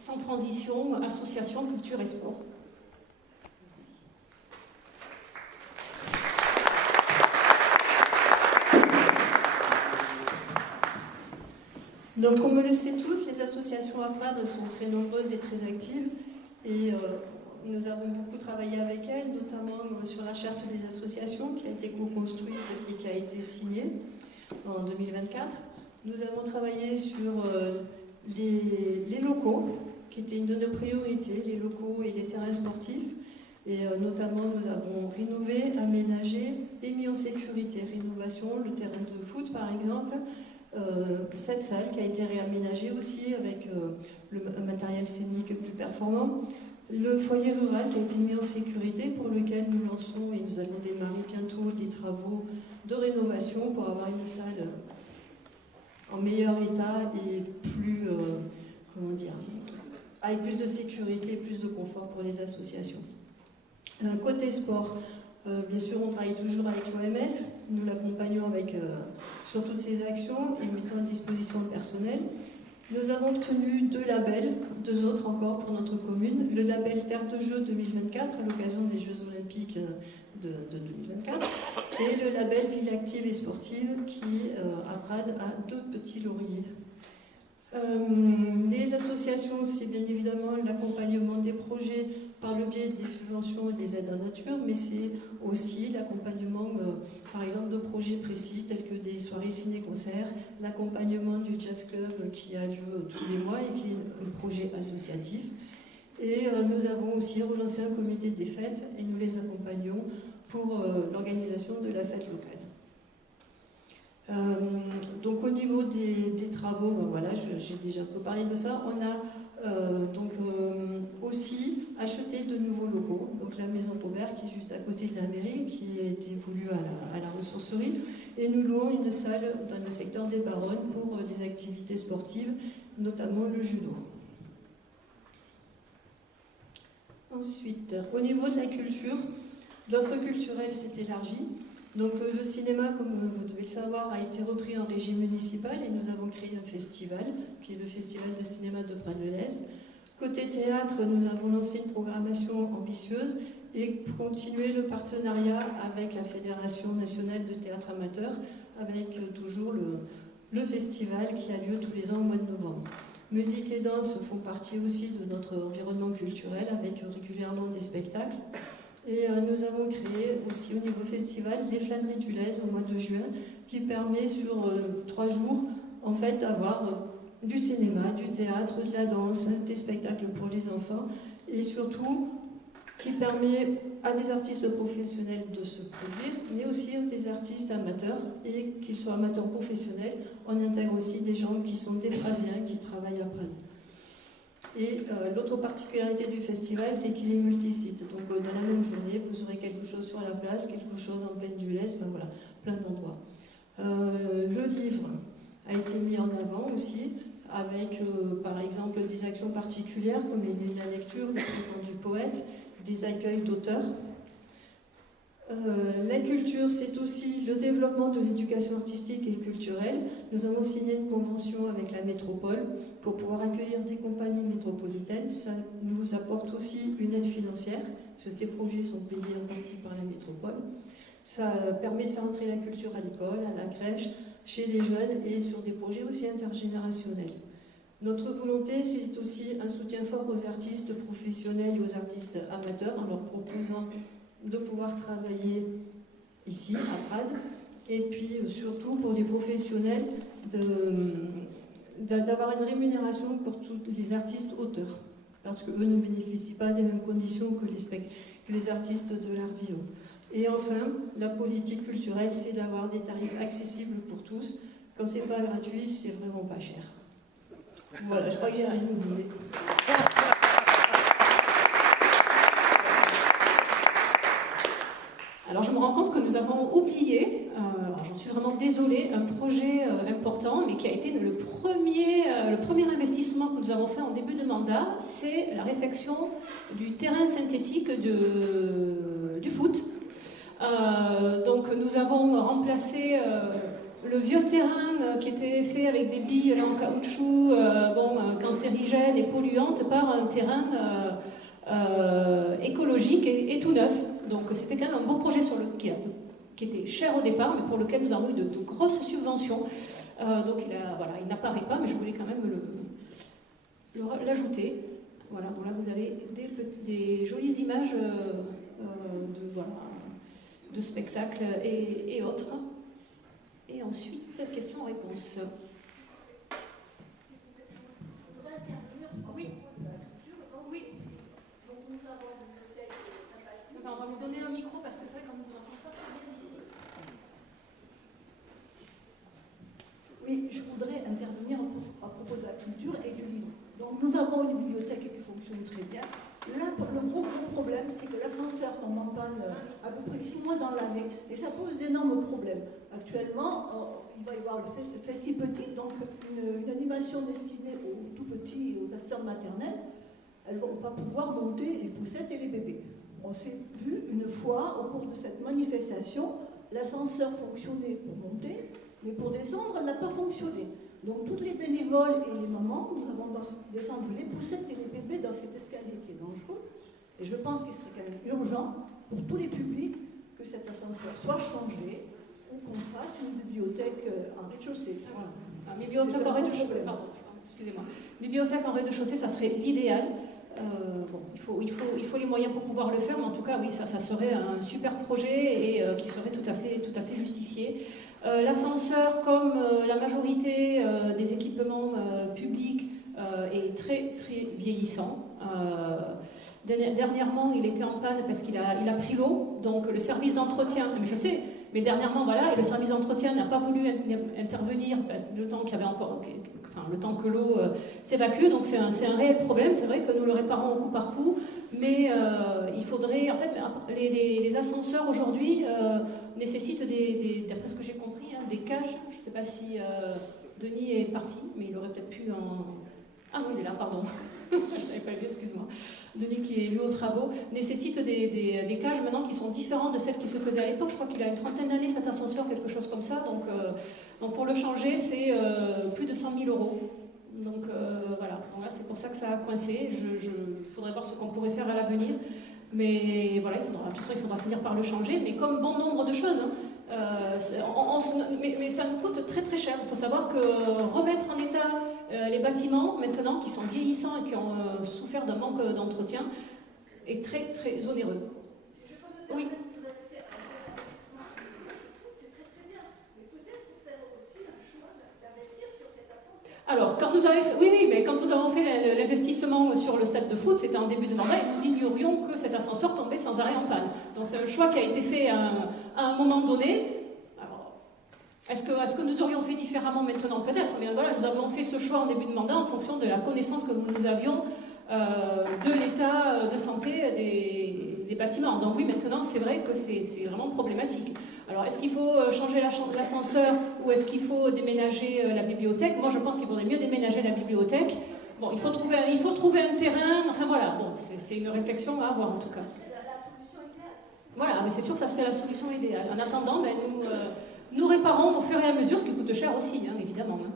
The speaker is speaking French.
sans transition, association, culture et sport. Donc, comme on le sait tous, les associations à Prades sont très nombreuses et très actives. Et nous avons beaucoup travaillé avec elles, notamment sur la charte des associations qui a été co-construite et qui a été signée en 2024. Nous avons travaillé sur les locaux, qui étaient une de nos priorités, les locaux et les terrains sportifs. Et notamment, nous avons rénové, aménagé et mis en sécurité. Rénovation, le terrain de foot par exemple, cette salle qui a été réaménagée aussi avec un matériel scénique plus performant. Le foyer rural qui a été mis en sécurité pour lequel nous lançons et nous allons démarrer bientôt des travaux de rénovation pour avoir une salle en meilleur état et plus, comment dire, avec plus de sécurité, plus de confort pour les associations. Côté sport, bien sûr, on travaille toujours avec l'OMS, nous l'accompagnons sur toutes ces actions et mettons à disposition le personnel. Nous avons obtenu 2 labels, 2 autres encore pour notre commune. Le label Terre de Jeux 2024 à l'occasion des Jeux Olympiques de 2024 et le label Ville active et sportive qui, à Prades, a 2 petits lauriers. Les associations, c'est bien évidemment l'accompagnement des projets par le biais des subventions et des aides en nature, mais c'est aussi l'accompagnement, par exemple, de projets précis tels que des soirées ciné-concerts, l'accompagnement du Jazz Club qui a lieu tous les mois et qui est un projet associatif. Et nous avons aussi relancé un comité des fêtes et nous les accompagnons pour l'organisation de la fête locale. Donc au niveau des travaux, ben voilà, j'ai déjà un peu parlé de ça. On a aussi acheté de nouveaux locaux, donc la maison Robert qui est juste à côté de la mairie, qui a été voulue à la ressourcerie, et nous louons une salle dans le secteur des Baronnes pour des activités sportives, notamment le judo. Ensuite, au niveau de la culture, l'offre culturelle s'est élargie. Donc le cinéma, comme vous devez le savoir, a été repris en régie municipale et nous avons créé un festival, qui est le Festival de cinéma de Prades-de-Lez. Côté théâtre, nous avons lancé une programmation ambitieuse et continué le partenariat avec la Fédération nationale de théâtre amateur, avec toujours le festival qui a lieu tous les ans au mois de novembre. Musique et danse font partie aussi de notre environnement culturel, avec régulièrement des spectacles. Et nous avons créé aussi au niveau festival les Flâneries du Lez au mois de juin, qui permet sur 3 jours en fait d'avoir du cinéma, du théâtre, de la danse, des spectacles pour les enfants, et surtout qui permet à des artistes professionnels de se produire, mais aussi à des artistes amateurs, et qu'ils soient amateurs professionnels, on intègre aussi des gens qui sont des Pradéens qui travaillent à Prades. Et l'autre particularité du festival, c'est qu'il est multisite. Donc dans la même journée, vous aurez quelque chose sur la place, quelque chose en plaine du Lez, enfin voilà, plein d'endroits. Le livre a été mis en avant aussi, avec par exemple des actions particulières comme les nuits de la lecture, le printemps du poète, des accueils d'auteurs. La culture, c'est aussi le développement de l'éducation artistique et culturelle. Nous avons signé une convention avec la métropole pour pouvoir accueillir des compagnies métropolitaines. Ça nous apporte aussi une aide financière, parce que ces projets sont payés en partie par la métropole. Ça permet de faire entrer la culture à l'école, à la crèche, chez les jeunes et sur des projets aussi intergénérationnels. Notre volonté, c'est aussi un soutien fort aux artistes professionnels et aux artistes amateurs en leur proposant de pouvoir travailler ici, à Prades, et puis surtout pour les professionnels d'avoir une rémunération pour tous les artistes auteurs, parce qu'eux ne bénéficient pas des mêmes conditions que les artistes de l'art vivant. Et enfin, la politique culturelle, c'est d'avoir des tarifs accessibles pour tous. Quand c'est pas gratuit, c'est vraiment pas cher. Voilà, je crois que j'ai rien oublié. Alors je me rends compte que nous avons oublié, j'en suis vraiment désolée, un projet important, mais qui a été le premier investissement que nous avons fait en début de mandat, c'est la réfection du terrain synthétique du foot. Donc nous avons remplacé le vieux terrain qui était fait avec des billes là, en caoutchouc, cancérigènes et polluantes, par un terrain écologique et tout neuf. Donc c'était quand même un beau projet qui était cher au départ, mais pour lequel nous avons eu de grosses subventions. Donc il n'apparaît pas, mais je voulais quand même l'ajouter. Voilà, donc là vous avez des jolies images de spectacles et autres. Et ensuite, questions-réponses. Oui. Oui. On va vous donner un micro parce que c'est vrai qu'on ne vous entend pas très bien d'ici. Oui, je voudrais intervenir à propos de la culture et du livre. Donc nous avons une bibliothèque qui fonctionne très bien. Là, le gros problème, c'est que l'ascenseur tombe en panne à peu près 6 mois dans l'année et ça pose d'énormes problèmes. Actuellement, il va y avoir le Festi Petit, donc une animation destinée aux tout petits et aux assistants maternels. Elles ne vont pas pouvoir monter les poussettes et les bébés. On s'est vu une fois, au cours de cette manifestation, l'ascenseur fonctionnait pour monter, mais pour descendre, elle n'a pas fonctionné. Donc toutes les bénévoles et les mamans, nous avons descendu les poussettes et les bébés dans cet escalier qui est dangereux. Et je pense qu'il serait quand même urgent pour tous les publics que cet ascenseur soit changé ou qu'on fasse une bibliothèque en rez-de-chaussée. Voilà. Bibliothèque en rez-de-chaussée, pardon, excusez-moi. Bibliothèque en rez-de-chaussée, ça serait l'idéal. Il faut les moyens pour pouvoir le faire, mais en tout cas, oui, ça serait un super projet et qui serait tout à fait justifié. L'ascenseur, comme la majorité des équipements publics, est très très vieillissant. Dernièrement, il était en panne parce qu'il a pris l'eau, donc le service d'entretien, je sais, mais dernièrement, voilà, et le service d'entretien n'a pas voulu intervenir le temps qu'il y avait encore, le temps que l'eau s'évacue, donc c'est un réel problème. C'est vrai que nous le réparons au coup par coup, mais il faudrait, en fait, les ascenseurs aujourd'hui nécessitent d'après ce que j'ai compris, hein, des cages. Je ne sais pas si Denis est parti, mais il aurait peut-être pu en... Ah oui, il est là, pardon. Je n'avais pas vu, excuse-moi. Denis, qui est lui aux travaux, nécessite des cages maintenant qui sont différentes de celles qui se faisaient à l'époque. Je crois qu'il a une trentaine d'années cet ascenseur, quelque chose comme ça. Donc pour le changer, c'est plus de 100 000 €. Donc voilà, donc là, c'est pour ça que ça a coincé. Il faudrait voir ce qu'on pourrait faire à l'avenir. Mais voilà, de toute façon, il faudra finir par le changer. Mais comme bon nombre de choses, mais ça nous coûte très très cher. Il faut savoir que remettre en état les bâtiments maintenant qui sont vieillissants et qui ont souffert d'un manque d'entretien est très très onéreux. Oui. Alors, quand nous avons fait, mais quand nous avons fait l'investissement sur le stade de foot, c'était en début de mandat et nous ignorions que cet ascenseur tombait sans arrêt en panne. Donc c'est un choix qui a été fait à un moment donné. Alors, est-ce que nous aurions fait différemment maintenant? Peut-être, mais voilà, nous avons fait ce choix en début de mandat en fonction de la connaissance que nous avions de l'état de santé des bâtiments. Donc oui, maintenant, c'est vrai que c'est vraiment problématique. Alors, est-ce qu'il faut changer l'ascenseur ou est-ce qu'il faut déménager la bibliothèque? Moi, je pense qu'il vaudrait mieux déménager la bibliothèque. Bon, il faut trouver un terrain. Enfin, voilà. Bon, c'est une réflexion à avoir, en tout cas. Voilà, mais c'est sûr que ça serait la solution idéale. En attendant, nous réparons au fur et à mesure, ce qui coûte cher aussi, hein, évidemment. Hein.